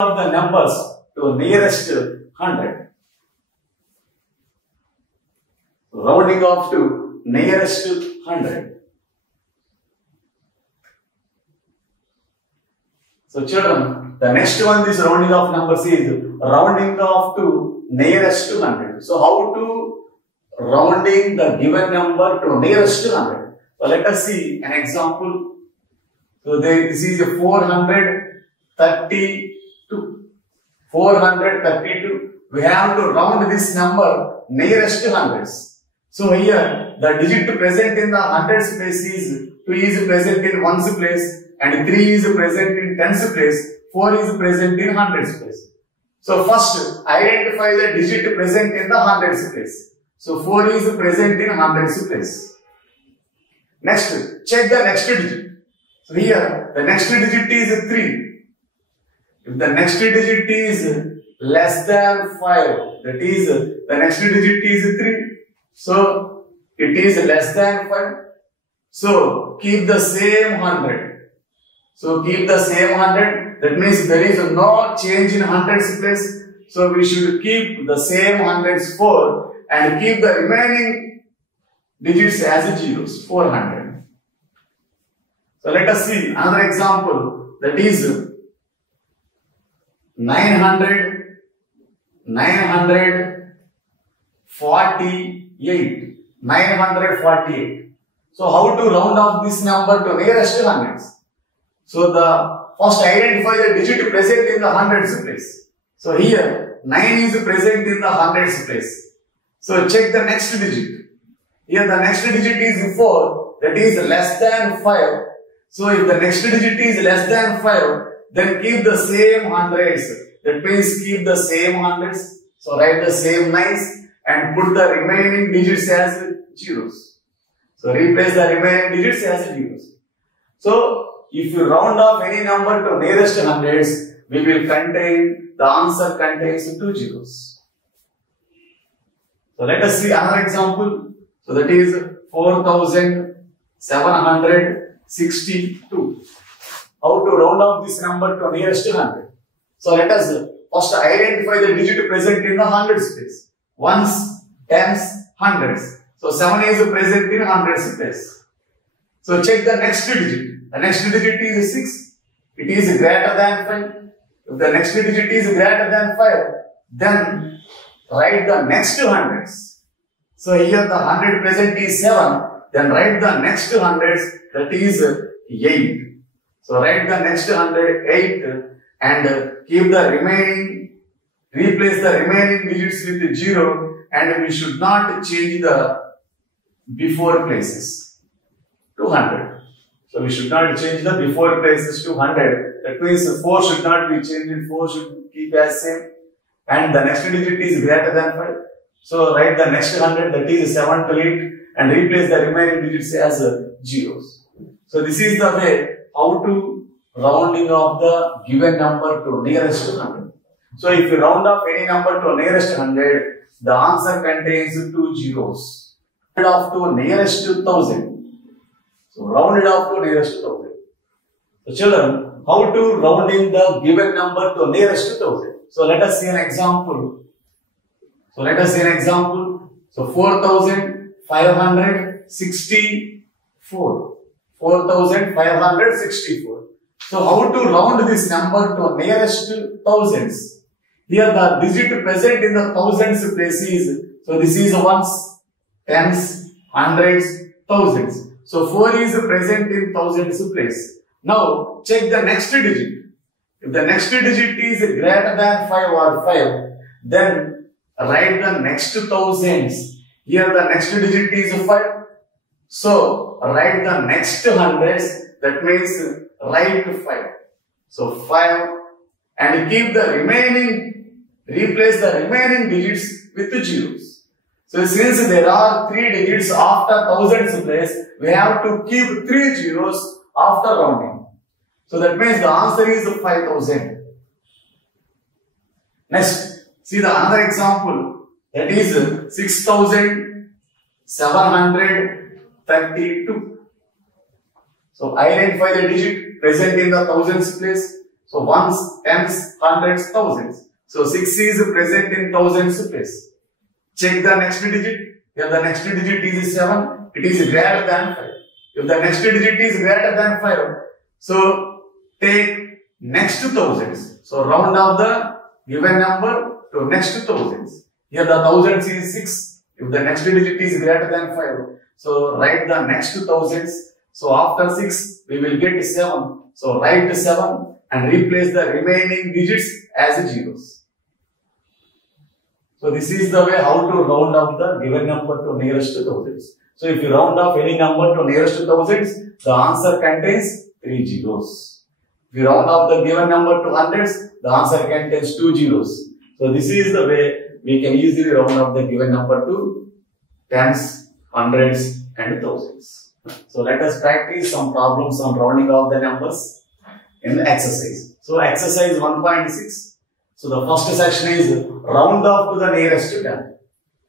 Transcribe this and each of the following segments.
of the numbers to nearest 100. Rounding off to nearest 100. So children, the next one, this rounding off numbers is rounding off to nearest to 100. So how to rounding the given number to nearest to 100? So let us see an example. So this is 432. 432. We have to round this number nearest to hundreds. So here the digit present in the hundreds place is 2 is present in ones place, and 3 is present in tens place, 4 is present in hundreds place. So first identify the digit present in the hundreds place. So 4 is present in hundreds place. Next, check the next digit. So here the next digit is 3. If the next digit is less than 5, that is the next digit is 3. So it is less than 5. So keep the same 100. So keep the same 100. That means there is no change in hundreds place. So we should keep the same hundreds 4 and keep the remaining digits as zeros, 400. So let us see another example, that is 948. 948. So how to round off this number to nearest hundreds? So the first identify the digit present in the hundreds place. So here 9 is present in the hundreds place. So check the next digit. Here the next digit is 4, that is less than 5. So if the next digit is less than 5, then keep the same hundreds. That means keep the same hundreds. So write the same 9s and put the remaining digits as zeros. So replace the remaining digits as zeros. So if you round off any number to nearest hundreds, we will contain, the answer contains 2 zeros. So let us see another example. So that is 4762. How to round off this number to nearest 100? So let us first identify the digit present in the hundreds place. Ones, tens, hundreds. So 7 is present in hundreds place. So check the next digit. The next digit is 6. It is greater than 5. If the next digit is greater than 5, then write the next hundreds. So here the 100 present is 7. Then write the next hundreds, that is 8. So write the next 108 and keep the remaining, replace the remaining digits with 0, and we should not change the before places to 100. So we should not change the before places to 100. That means 4 should not be changed, 4 should keep as same, and the next digit is greater than 5. So write the next 100, that is 7 to 8, and replace the remaining digits as zeros. So this is the way how to rounding off the given number to nearest 100. So if you round off any number to nearest 100, the answer contains 2 zeros. Round off to nearest 1000. So round it off to nearest 1000. So children, how to rounding the given number to nearest 1000? So let us see an example. So 4564. 4564. So how to round this number to nearest thousands? Here the digit present in the thousands place is, so this is ones, tens, hundreds, thousands. So 4 is present in thousands place. Now check the next digit. If the next digit is greater than 5 or 5, then write the next thousands. Here the next digit is 5. So write the next hundreds, that means write 5. So 5 and keep the remaining, replace the remaining digits with zeros. So since there are 3 digits after thousands place, we have to keep 3 zeros after rounding. So that means the answer is 5000. Next, see the another example, that is 6732. So identify the digit present in the thousands place. So ones, tens, hundreds, thousands. So 6 is present in thousands place. Check the next digit. Here the next digit is 7. It is greater than 5. If the next digit is greater than 5, so take next to thousands. So round off the given number to next to thousands. Here the thousands is 6. If the next digit is greater than 5, so write the next to thousands. So after 6, we will get 7. So write 7 and replace the remaining digits as zeros. So this is the way how to round off the given number to nearest to thousands. So if you round off any number to nearest to thousands, the answer contains 3 zeros. If you round off the given number to hundreds, the answer contains 2 zeros. So this is the way we can easily round off the given number to tens, hundreds and thousands. So let us practice some problems on rounding off the numbers in the exercise. So exercise 1.6. So the first section is round off to the nearest to 10.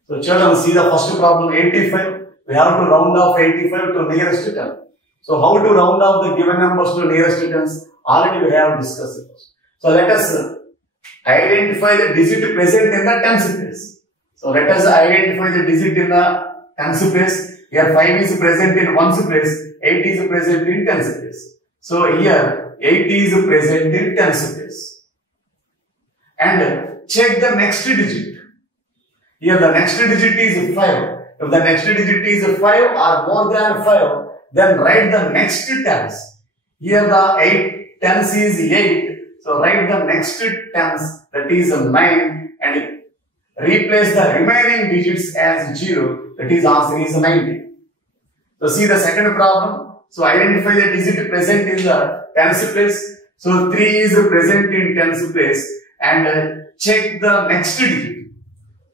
So children, see the first problem 85. We have to round off 85 to nearest to 10. So how to round off the given numbers to nearest to 10s? Already we have discussed it. So let us identify the digit present in the tens place. So let us identify the digit in the tens place. Here 5 is present in ones place, 8 is present in tens place. So here 8 is present in tens place. And check the next digit. Here the next digit is 5. If the next digit is 5 or more than 5, then write the next tens. Here the 8 tens is 8. So write the next tens, that is 9, and replace the remaining digits as 0. That is answer is 90. So see the second problem. So identify the digit present in the tens place. So 3 is present in tens place. And check the next digit.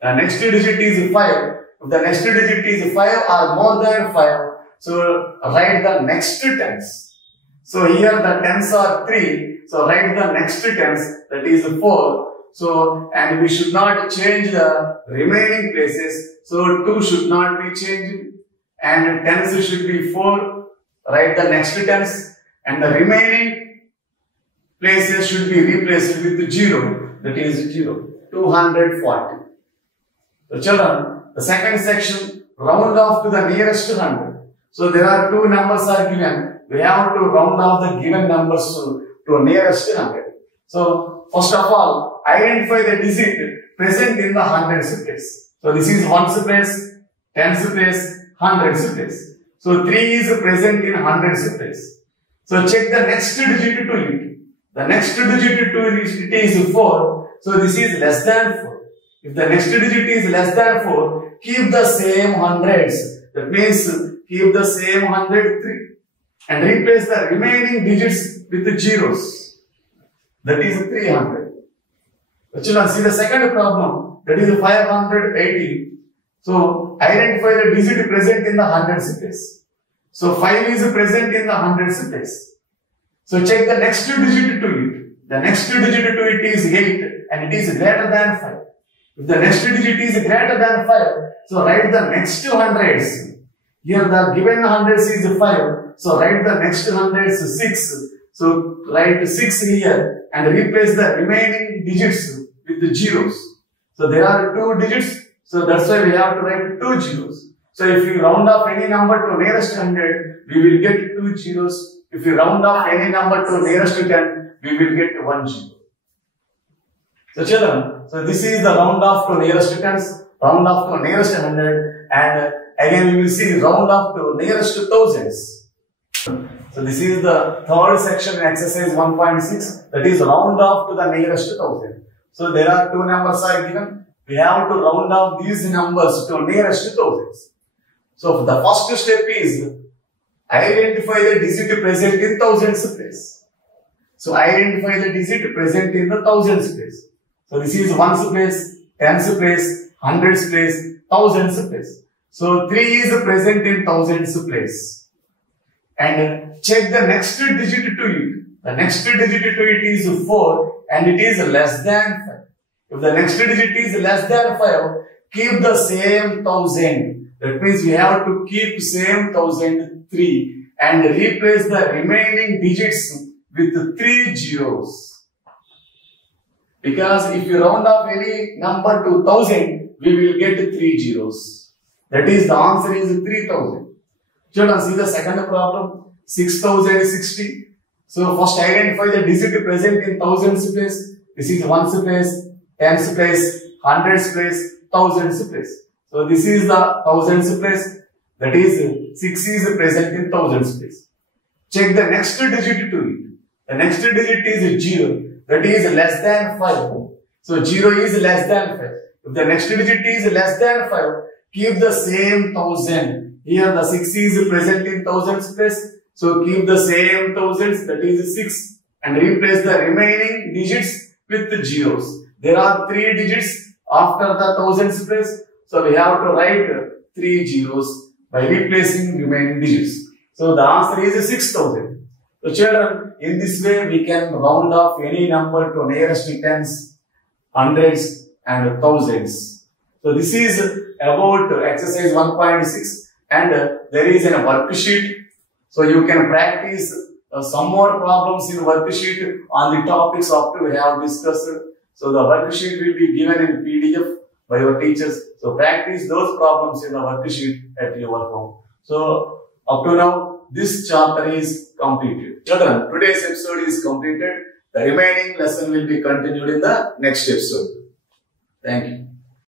The next digit is 5. If the next digit is 5 or more than 5, so write the next tens. So here the tens are 3. So write the next tens, that is 4. So, and we should not change the remaining places. So 2 should not be changed. And tens should be 4. Write the next tens. And the remaining places should be replaced with 0. That is 0. 240. So children, the second section, round off to the nearest 100. So there are 2 numbers are given. We have to round off the given numbers to nearest 100. So first of all, identify the digit present in the hundreds place. So this is ones place, tens place, hundreds place. So 3 is present in hundreds place. So check the next digit to it. The next digit to it is 4. So this is less than 4. If the next digit is less than 4, keep the same hundreds. That means keep the same 103 and replace the remaining digits with the zeros. That is 300. Children, see the second problem. That is 580. So identify the digit present in the hundreds place. So 5 is present in the hundreds place. So check the next digit to it. The next digit to it is 8 and it is greater than 5. If the next digit is greater than 5, so write the next hundreds. Here the given hundreds is 5, so write the next hundreds 6. So write 6 here and replace the remaining digits with the zeros. So there are 2 digits, so that's why we have to write 2 zeros. So if you round off any number to nearest 100, we will get 2 zeros. If you round off any number to nearest 10, we will get 1 zero. So children, so this is the round off to nearest tens, round off to nearest 100, and again we will see round off to nearest thousands. So this is the third section in exercise 1.6, that is round off to the nearest 1000. So there are 2 numbers are given. We have to round off these numbers to nearest thousands. So the first step is identify the digit present in thousands place. So identify the digit present in the thousands place. So this is ones place, tens place, hundreds place, thousands place. So 3 is present in thousands place. And check the next digit to it. The next digit to it is 4 and it is less than 5. If the next digit is less than 5, keep the same 1000. That means we have to keep same 1003 and replace the remaining digits with 3 zeros. Because if you round off any number to 1000, we will get 3 zeros. That is, the answer is 3000. Children, see the second problem. 6060. So first identify the digit present in thousands place. This is ones place, tens place, hundreds place, thousands place. So this is the thousands place. That is 6 is present in thousands place. Check the next digit to it. The next digit is 0. That is less than 5. So 0 is less than 5. If the next digit is less than 5, keep the same 1000. Here the 6 is present in thousands place. So keep the same thousands, that is 6, and replace the remaining digits with the zeros. There are 3 digits after the thousands place. So we have to write 3 zeros by replacing remaining digits. So the answer is 6000. So children, in this way we can round off any number to nearest tens, hundreds and thousands. So this is about exercise 1.6, and there is a worksheet. So you can practice some more problems in worksheet on the topics after we have discussed. So the worksheet will be given in PDF by your teachers. So practice those problems in the worksheet at your home. So up to now, this chapter is completed. Children, today's episode is completed. The remaining lesson will be continued in the next episode. Thank you.